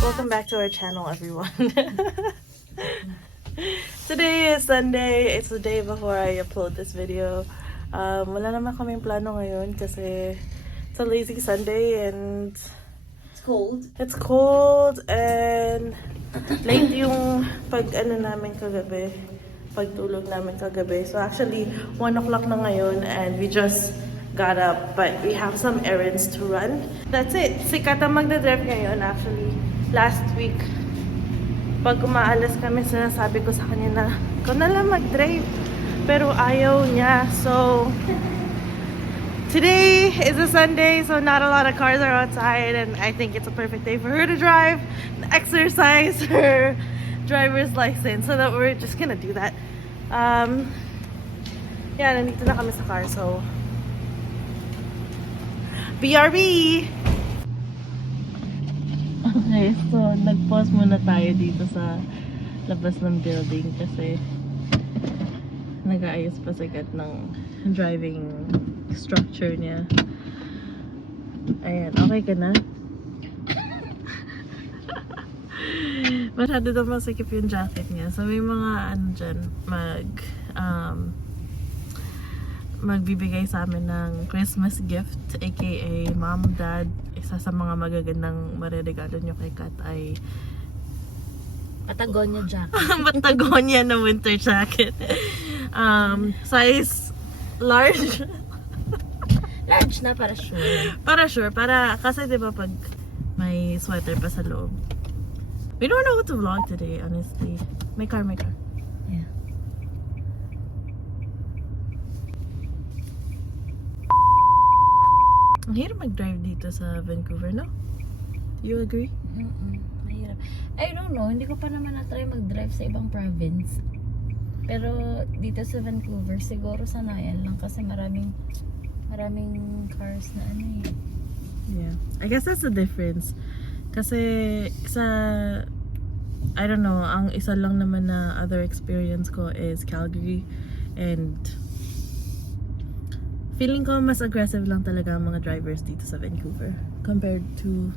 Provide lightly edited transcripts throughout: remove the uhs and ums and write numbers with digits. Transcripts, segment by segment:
Welcome back to our channel, everyone. Today is Sunday. It's the day before I upload this video. Wala naman kaming plano ngayon kasi it's a lazy Sunday and It's cold. it's cold and late yung namin kagabi. Pagtulog namin kagabi. So actually, 1 o'clock na ngayon and we just got up, but we have some errands to run. That's it. Si Kata magdadrive ngayon actually. Last week, pag umaalas kami, sinasabi ko sa kanya na, ikaw na lang mag-drive. Pero ayaw niya. So, today is a Sunday, so not a lot of cars are outside, and I think it's a perfect day for her to drive, exercise her driver's license, so that we're just gonna do that. Yeah, nandito na kami sa car, so BRB! Okay, so nag-pause muna tayo dito sa labas ng building kasi nag-aayos pa sigat ng driving structure niya. Ayan, okay ka na? Masyado daw masikip yung jacket niya. So may mga dyan, magbibigay sa amin ng Christmas gift, aka mom, dad. Isa sa mga magagandang mareregalo nyo kay Kat ay Patagonia jacket. Patagonia na winter jacket. Size large. Large na para sure. Kasi diba pag may sweater pa sa loob. We don't know what to vlog today, honestly. May car. Yeah. Ang hirap mag-drive dito sa Vancouver, no? You agree? Mahirap. I don't know, hindi ko pa naman na-try mag-drive sa ibang province. Pero dito sa Vancouver, siguro sanayan lang kasi maraming cars na Yeah. I guess that's the difference. Kasi I don't know, ang isa lang naman na other experience ko is Calgary, and feeling ko mas aggressive lang talaga ang mga drivers dito sa Vancouver compared to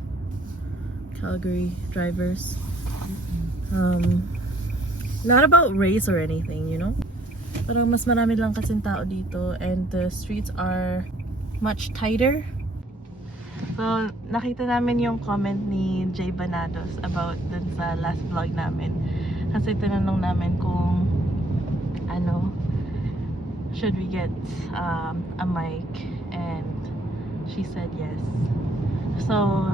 Calgary drivers. Not about race or anything, you know? Pero mas marami lang kasing tao dito and the streets are much tighter. So, nakita namin yung comment ni Jay Banados about dun sa last vlog namin. Kasi tinanong namin kung should we get a mic, and she said yes. So,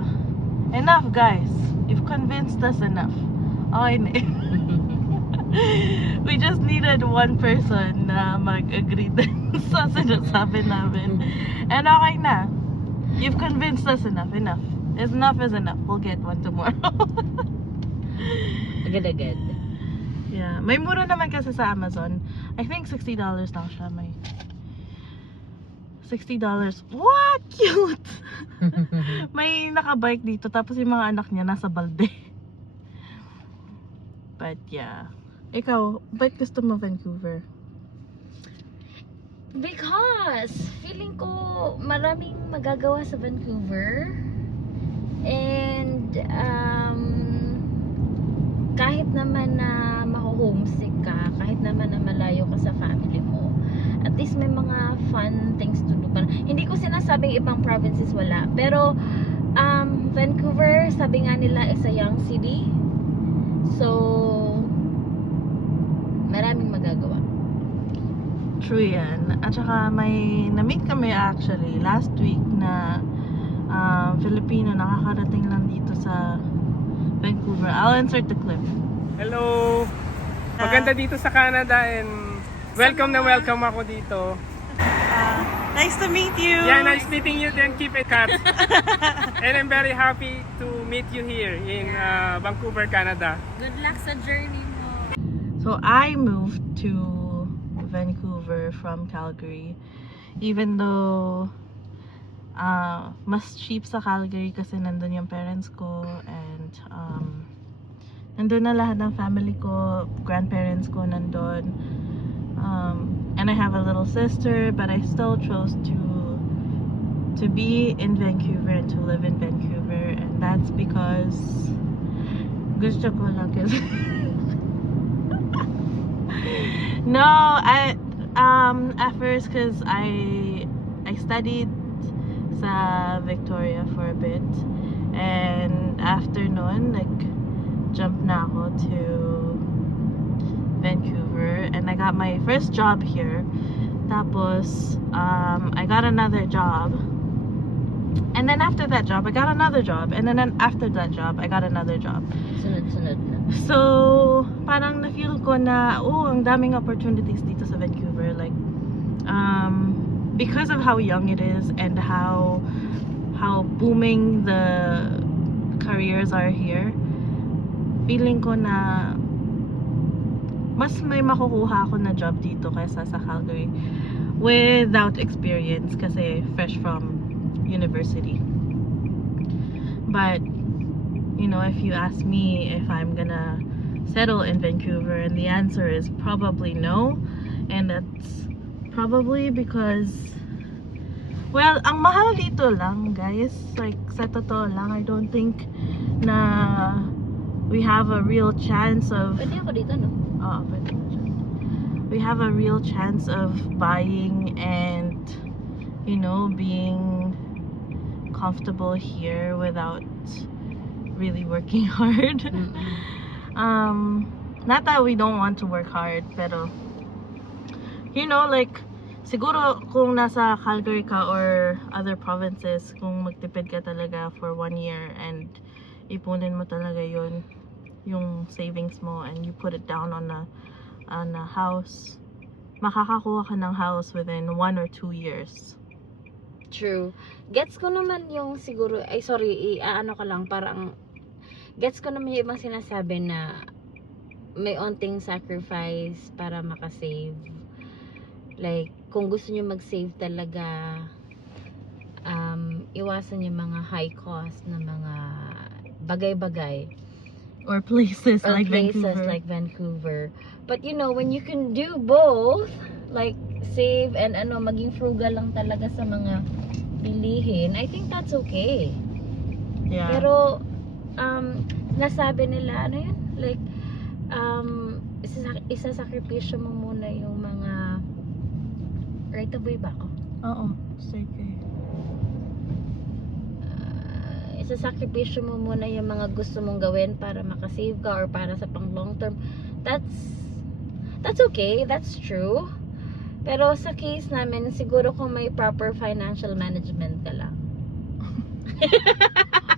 enough guys. You've convinced us enough. Okay na. We just needed one person na mag-agree din sa sinasabi namin. And okay na. You've convinced us enough. Enough is enough. We'll get one tomorrow. Agad-agad. Yeah. May mura naman kasi sa Amazon. I think $60 lang siya. May $60. What? Cute! May nakabike dito. Tapos yung mga anak niya nasa balde. But yeah. Ikaw, ba't gusto mo Vancouver? Because feeling ko maraming magagawa sa Vancouver, and kahit naman na maho-homesick ka, kahit naman na malayo ka sa family mo, at least may mga fun things to do pa. Hindi ko sinasabing ibang provinces wala, pero Vancouver, sabi nga nila, is a young city, so maraming magagawa. True yan. At saka may na-meet kami actually last week na Filipino, nakakarating lang dito sa Vancouver. I'll insert the clip. Hello! Maganda dito sa Canada, and welcome ako dito. Nice to meet you! Yeah, nice meeting you. Then keep it cut. And I'm very happy to meet you here in Vancouver, Canada. Good luck sa journey mo. So I moved to Vancouver from Calgary, even though mas cheap sa Calgary kasi nandun yung parents ko, and nandun na lahat ng family ko, grandparents ko nandun, and I have a little sister, but I still chose to to be in Vancouver and to live in Vancouver, and that's because gusto ko lang kasi no, at first because I studied sa Victoria for a bit, and after nun jump na ako to Vancouver, and I got my first job here. Tapos I got another job, and then after that job I got another job, and then after that job I got another job. Sunod-sunod na. So parang na-feel ko na ang daming opportunities dito sa Vancouver, because of how young it is and how booming the careers are here. Feeling ko na mas may makukuha ako na job dito kaysa sa Calgary without experience kasi fresh from university. But if you ask me if I'm gonna settle in Vancouver, and the answer is probably no, and that's probably because ang mahal dito lang, guys. Sa totoo lang, I don't think na we have a real chance of Pwede ako dito, no? pwede na dyan. We have a real chance of buying and being comfortable here without really working hard. Not that we don't want to work hard, pero siguro kung nasa Calgary ka or other provinces, kung magtipid ka talaga for 1 year and ipunin mo talaga yung savings mo, and you put it down on a house, makakakuha ka ng house within 1 or 2 years. True. Gets ko naman yung siguro, ano ka lang, parang gets ko naman yung ibang sinasabi na may onting sacrifice para makasave. Kung gusto nyo mag-save talaga, iwasan yung mga high cost na mga bagay-bagay. Or places Or like places Vancouver. like Vancouver. But when you can do both, save and maging frugal lang talaga sa mga bilihin, I think that's okay. Yeah. Pero nasabi nila isasakripisyo mo muna yung mga right away ba ako? Oo, sige. Isasakripisyo mo muna yung mga gusto mong gawin para makasave ka or para sa pang long term. That's okay, that's true. Pero sa case namin, siguro kung may proper financial management ka lang.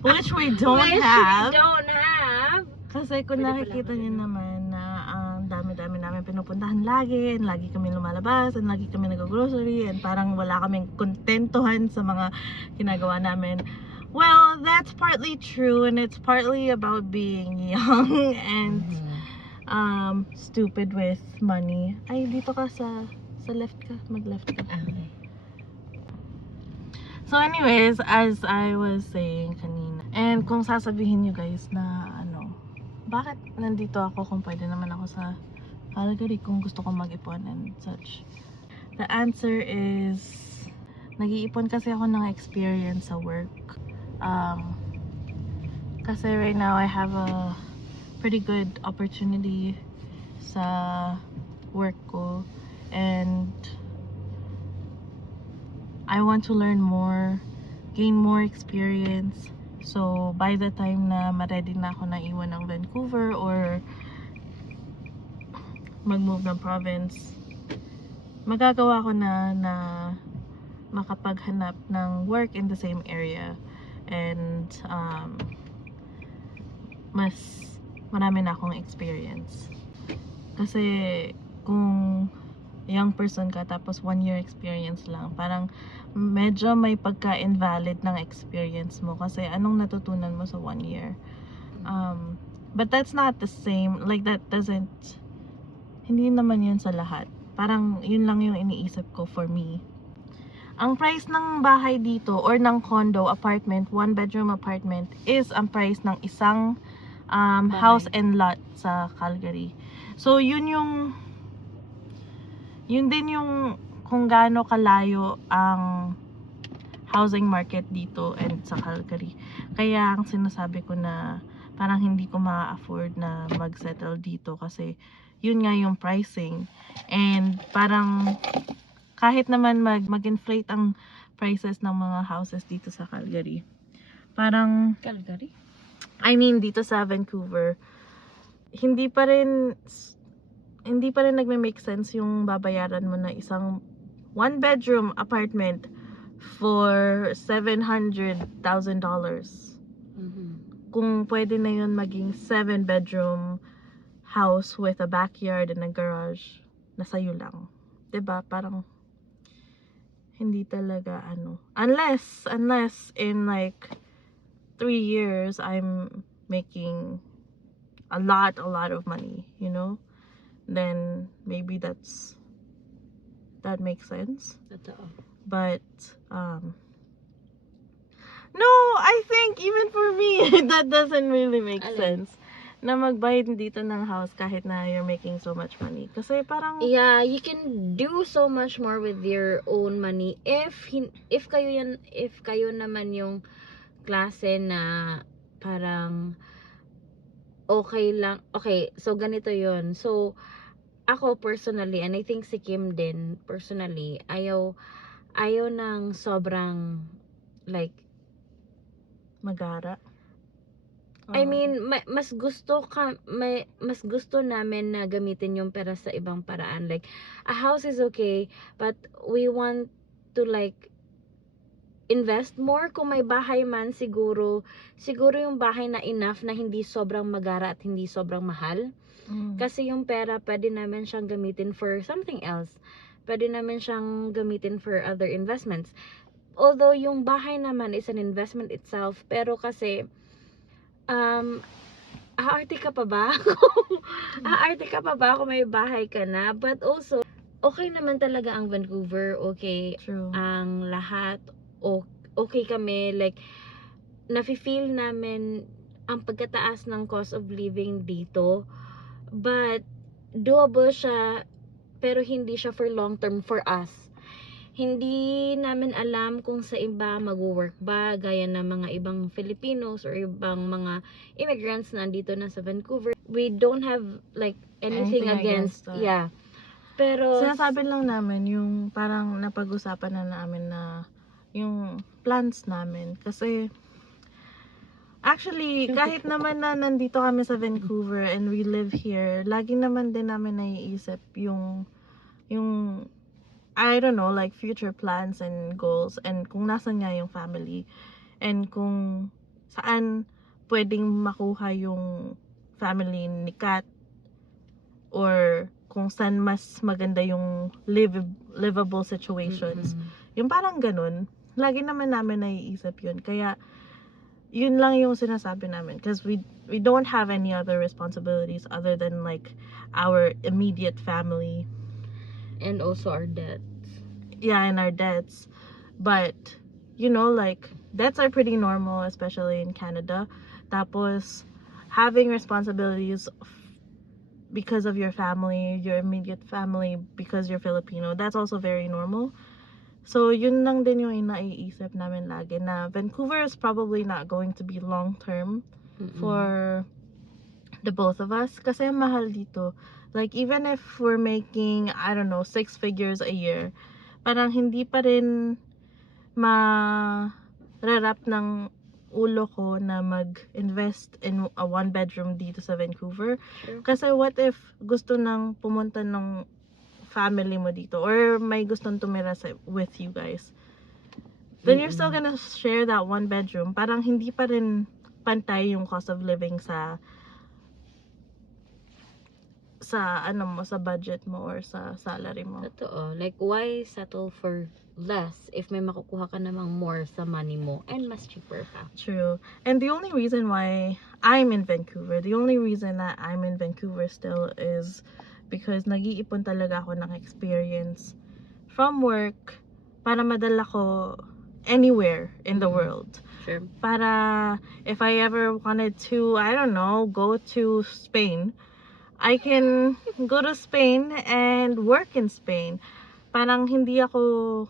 Which we don't have. We don't have. Kasi kung Pwede nakikita pala niyo naman na ang dami-dami namin pinupuntahan lagi, and lagi kami lumalabas, and lagi kami nag-grocery, and parang wala kaming kontentuhan sa mga ginagawa namin. Well, that's partly true, and it's partly about being young and stupid with money. Ay, dito ka sa left ka, mag-left ka. Okay. So anyways, as I was saying kanina, and kung sasabihin nyo guys na bakit nandito ako kung pwede naman ako sa Calgary kung gusto kong mag-ipon and such. The answer is, nag-iipon kasi ako ng experience sa work. Kasi right now I have a pretty good opportunity sa work ko, and I want to learn more, gain more experience. So by the time na ma-ready na ako na iwan ng Vancouver or mag-move ng province, magagawa ko na makapaghanap ng work in the same area, and mas marami na akong experience. Kasi kung young person ka tapos 1 year experience lang, parang medyo may pagka-invalid ng experience mo kasi anong natutunan mo sa 1 year. But that's not the same, hindi naman yun sa lahat. Parang yun lang yung iniisip ko for me. Ang price ng bahay dito or ng condo, apartment, 1 bedroom apartment is ang price ng isang house and lot sa Calgary. So yun din yung kung gaano kalayo ang housing market dito and sa Calgary. Kaya ang sinasabi ko na parang hindi ko ma-afford na mag-settle dito kasi yun nga yung pricing. And parang kahit naman mag-inflate ang prices ng mga houses dito sa Calgary. Parang, Calgary? I mean dito sa Vancouver, hindi pa rin nagme-make sense yung babayaran mo na isang one bedroom apartment for $700,000. Kung pwede na yun maging 7 bedroom house with a backyard and a garage na sa'yo lang. 'Di ba? Parang hindi talaga unless in like 3 years I'm making a lot of money, you know, then maybe that makes sense. Totoo. But no, I think even for me that doesn't really make Alin? sense na magbayad dito ng house kahit na you're making so much money. Kasi parang Yeah, you can do so much more with your own money if kayo naman yung klase na parang okay lang. Okay, so ganito yun. So ako personally, and I think si Kim din personally, ayaw ng sobrang like magara. I mean, mas gusto namin na gamitin yung pera sa ibang paraan. Like, a house is okay, but we want to like invest more. Kung may bahay man, siguro yung bahay na enough na hindi sobrang magara at hindi sobrang mahal. Kasi yung pera, pwede namin siyang gamitin for something else. Pwede namin siyang gamitin for other investments. Although, yung bahay naman is an investment itself, pero kasi aarte ka pa ba? Aarte ka pa ba kung may bahay ka na? But also, okay naman talaga ang Vancouver. Okay. True. Ang lahat. Okay kami. Like, nafe-feel namin ang pagkataas ng cost of living dito. But, doable siya. Pero hindi siya for long term for us. Hindi namin alam kung sa iba mag-work ba, gaya ng mga ibang Filipinos or ibang mga immigrants na andito na sa Vancouver. We don't have like anything against that. yeah. Pero Sinasabi lang namin yung parang napag-usapan na namin na yung plans namin. Kasi actually, kahit naman na nandito kami sa Vancouver and we live here, lagi naman din namin naiisip yung I don't know, like future plans and goals and kung nasan nga yung family and kung saan pwedeng makuha yung family ni Kat or kung saan mas maganda yung livable situations. Yung parang ganun, lagi naman namin naiisip yun. Kaya yun lang yung sinasabi namin because we don't have any other responsibilities other than like our immediate family. and also our debts. Yeah, and our debts. But, you know, like, debts are pretty normal, especially in Canada. Tapos, having responsibilities because of your family, your immediate family, because you're Filipino, that's also very normal. So, yun lang din yung naiisip namin lagi na Vancouver is probably not going to be long-term for the both of us. Kasi mahal dito. Like, even if we're making, I don't know, 6 figures a year, parang hindi pa rin mararap ng ulo ko na mag-invest in a 1-bedroom dito sa Vancouver. Sure. Kasi what if gusto nang pumunta ng family mo dito or may gustong tumira with you guys? Then you're still gonna share that 1-bedroom. Parang hindi pa rin pantay yung cost of living sa sa budget mo or sa salary mo. Totoo. Like, why settle for less if may makukuha ka namang more sa money mo and mas cheaper pa? True. And the only reason why I'm in Vancouver, still is because nag-iipon talaga ako ng experience from work para madala ko anywhere in the world. Sure. Para if I ever wanted to, I don't know, go to Spain, I can go to Spain and work in Spain. Parang hindi ako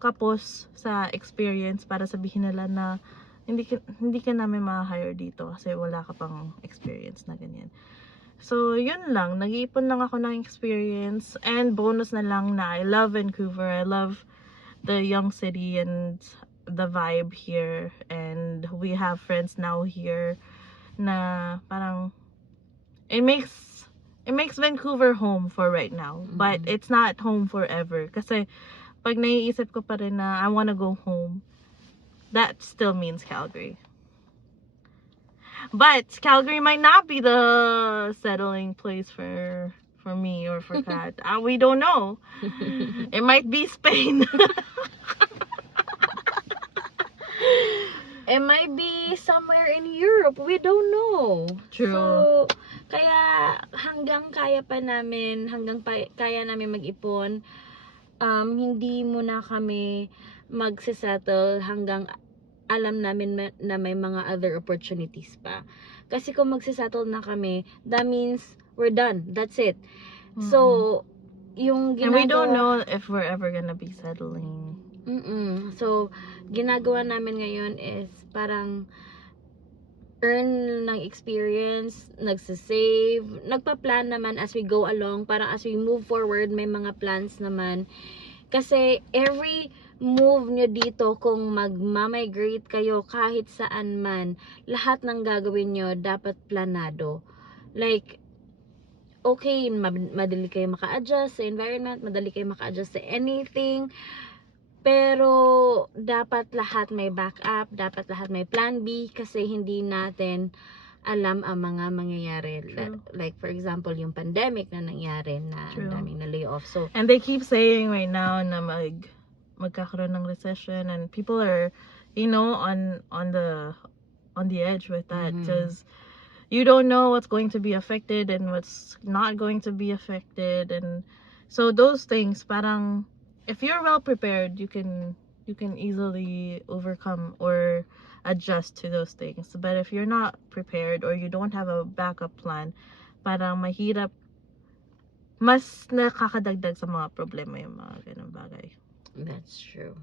kapos sa experience para sabihin nila na hindi ka namin ma-hire dito kasi wala ka pang experience na ganyan. So, yun lang. Nag-iipon lang ako ng experience. And bonus na lang na I love Vancouver. I love the young city and the vibe here. And we have friends now here na parang it makes Vancouver home for right now. But it's not home forever. Kasi pag naiisip ko pa rin na I wanna go home, that still means Calgary. But Calgary might not be the settling place for me or for Kat. We don't know. It might be Spain. It might be somewhere in Europe. We don't know. True. So, kaya hanggang kaya namin mag-ipon, hindi muna kami magsisettle hanggang alam namin na may mga other opportunities pa. Kasi kung magsisettle na kami, that means we're done. That's it. So, yung ginagawa... And we don't know if we're ever gonna be settling. So, ginagawa namin ngayon is parang earn ng experience, nagsasave, nagpa-plan naman as we go along, parang as we move forward, may mga plans naman. Kasi every move nyo dito, kung magmamigrate kayo kahit saan man, lahat ng gagawin nyo dapat planado. Like, okay, madali kayo maka-adjust sa environment, madali kayo maka-adjust sa anything, pero dapat lahat may backup, dapat lahat may plan B, kasi hindi natin alam ang mga mangyayari. Like for example, yung pandemic na nangyari na ang daming na layoff. So, and they keep saying right now na magkakaroon ng recession, and people are, you know, on the edge with that, because you don't know what's going to be affected and what's not going to be affected. And so those things, parang if you're well prepared, you can easily overcome or adjust to those things. But if you're not prepared or you don't have a backup plan, parang mahirap, mas nakakadagdag sa mga problema yung mga ganung bagay. that's true.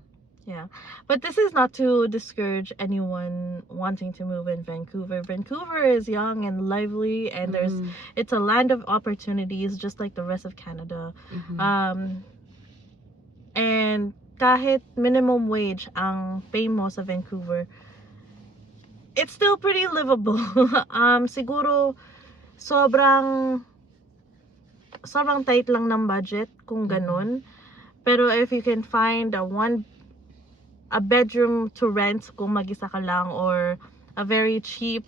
Yeah, but this is not to discourage anyone wanting to move in Vancouver. Vancouver is young and lively, and it's a land of opportunities, just like the rest of Canada. And kahit minimum wage ang pay mo sa Vancouver, it's still pretty livable. Siguro sobrang tight lang ng budget kung ganun. Pero if you can find a bedroom to rent kung mag-isa ka lang, or a very cheap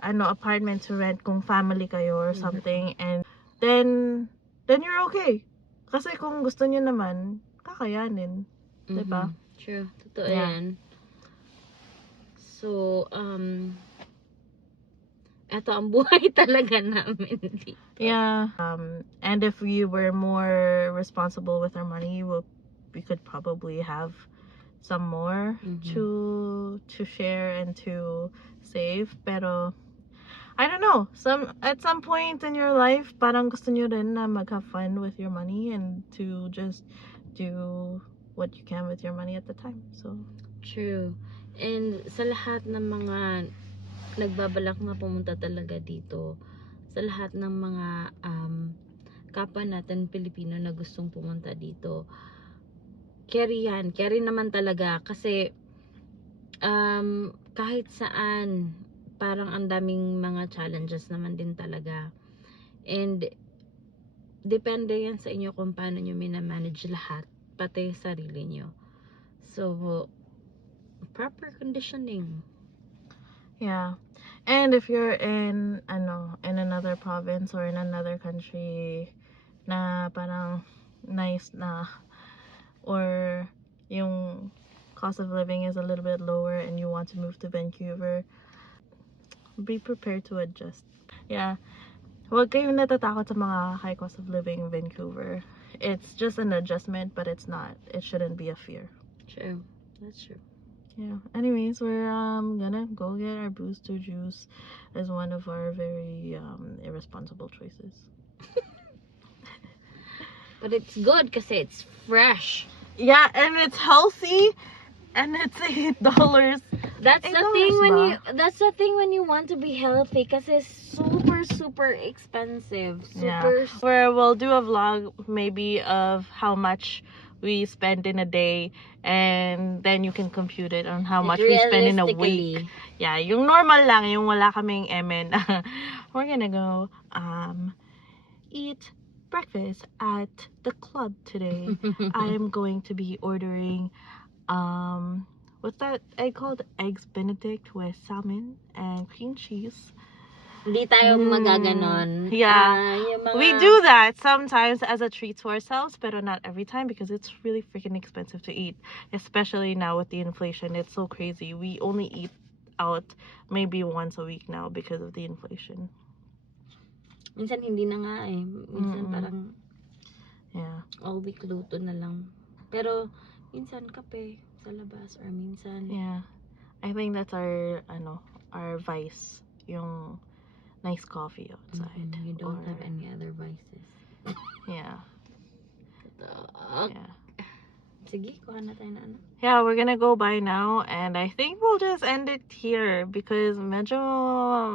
apartment to rent kung family kayo or something, and then you're okay. Kasi kung gusto niyo naman, kakayanin. Diba? True. Totoo yan. So, eto ang buhay talaga namin dito. Yeah. And if we were more responsible with our money, we could probably have some more to share and to save. Pero I don't know, at some point in your life, parang gusto nyo rin na mag-have fun with your money and to just do what you can with your money at the time. So true. And sa lahat ng mga nagbabalak na pumunta talaga dito, sa lahat ng mga kapwa natin Pilipino na gustong pumunta dito, carry naman talaga, kasi kahit saan parang ang daming mga challenges naman din talaga, and depende yan sa inyo kung paano nyo minamanage lahat, pati sarili nyo. So proper conditioning. yeah. And if you're in another province or in another country na parang nice na, or yung cost of living is a little bit lower and you want to move to Vancouver, be prepared to adjust. Yeah. Huwag kayong natatakot sa mga high cost of living in Vancouver. It's just an adjustment, but it shouldn't be a fear. True. That's true. Yeah. Anyways, we're gonna go get our booster juice as one of our very irresponsible choices. But it's good kasi it's fresh. Yeah, and it's healthy, and it's $8. That's the $8 thing ba? when you want to be healthy kasi super expensive. Yeah. Where we'll do a vlog maybe of how much we spend in a day, and then you can compute it on how much we spend in a week. Yeah, yung normal lang, yung wala kaming emen. We're gonna go eat breakfast at the club today. I am going to be ordering what's that egg called? Eggs Benedict with salmon and cream cheese. Hindi tayo magaganon. Yeah. Yung mga... We do that sometimes as a treat to ourselves, but not every time because it's really freaking expensive to eat. Especially now with the inflation. It's so crazy. We only eat out maybe once a week now because of the inflation. Minsan hindi na nga eh. Minsan parang all week luto na lang. Pero minsan kape sa labas or minsan. Yeah. I think that's our vice. Yung nice coffee outside. You don't have any other vices. Yeah. Yeah. Sige, kuha na tayo na ano. Yeah, we're gonna go by now, and I think we'll just end it here because medyo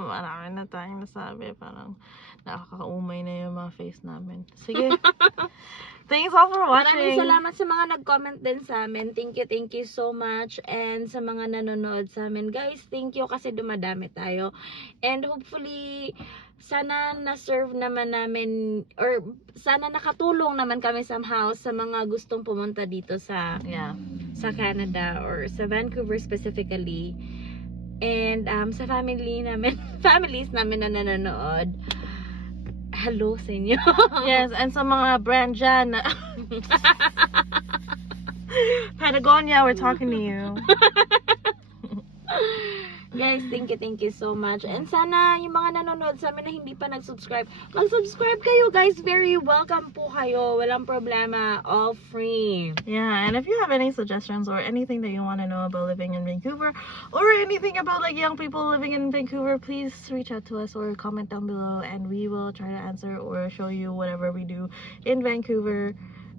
marami na tayong nasabi. Parang nakakaumay na yung mga face namin. Sige. Thanks all for watching. Maraming salamat sa mga nag-comment din sa amin. Thank you so much. And sa mga nanonood sa amin, guys, thank you kasi dumadami tayo. And hopefully, sana na-serve naman namin, or sana nakatulong naman kami somehow sa mga gustong pumunta dito sa Canada or sa Vancouver specifically. And sa families namin na nanonood. Hello sa inyo. Yes, and sa mga brand dyan. Patagonia, we're talking to you. Guys, thank you so much. And sana yung mga nanonood sa amin na hindi pa nag-subscribe, mag-subscribe kayo, guys. Very welcome po kayo. Walang problema. All free. Yeah, and if you have any suggestions or anything that you want to know about living in Vancouver, or anything about like young people living in Vancouver, please reach out to us or comment down below, and we will try to answer or show you whatever we do in Vancouver,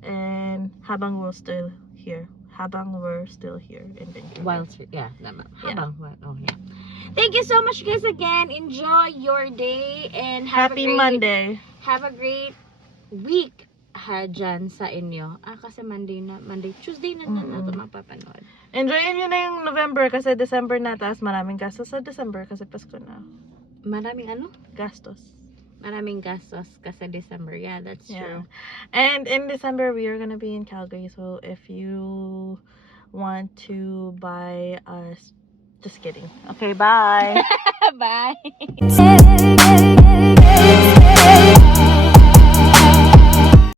and habang we're still here in Vancouver. Thank you so much, guys, again. Enjoy your day and Happy Monday. Have a great week dyan sa inyo. Kasi Tuesday na ito mapapanood. Enjoyin nyo na yung November kasi December na, tapos maraming gastos sa December kasi Pasko na. Maraming gastos. Maraming gastos kasi December. Yeah, that's true. And in December, we are gonna be in Calgary. So if you want to buy us, just kidding. Okay, bye. Bye.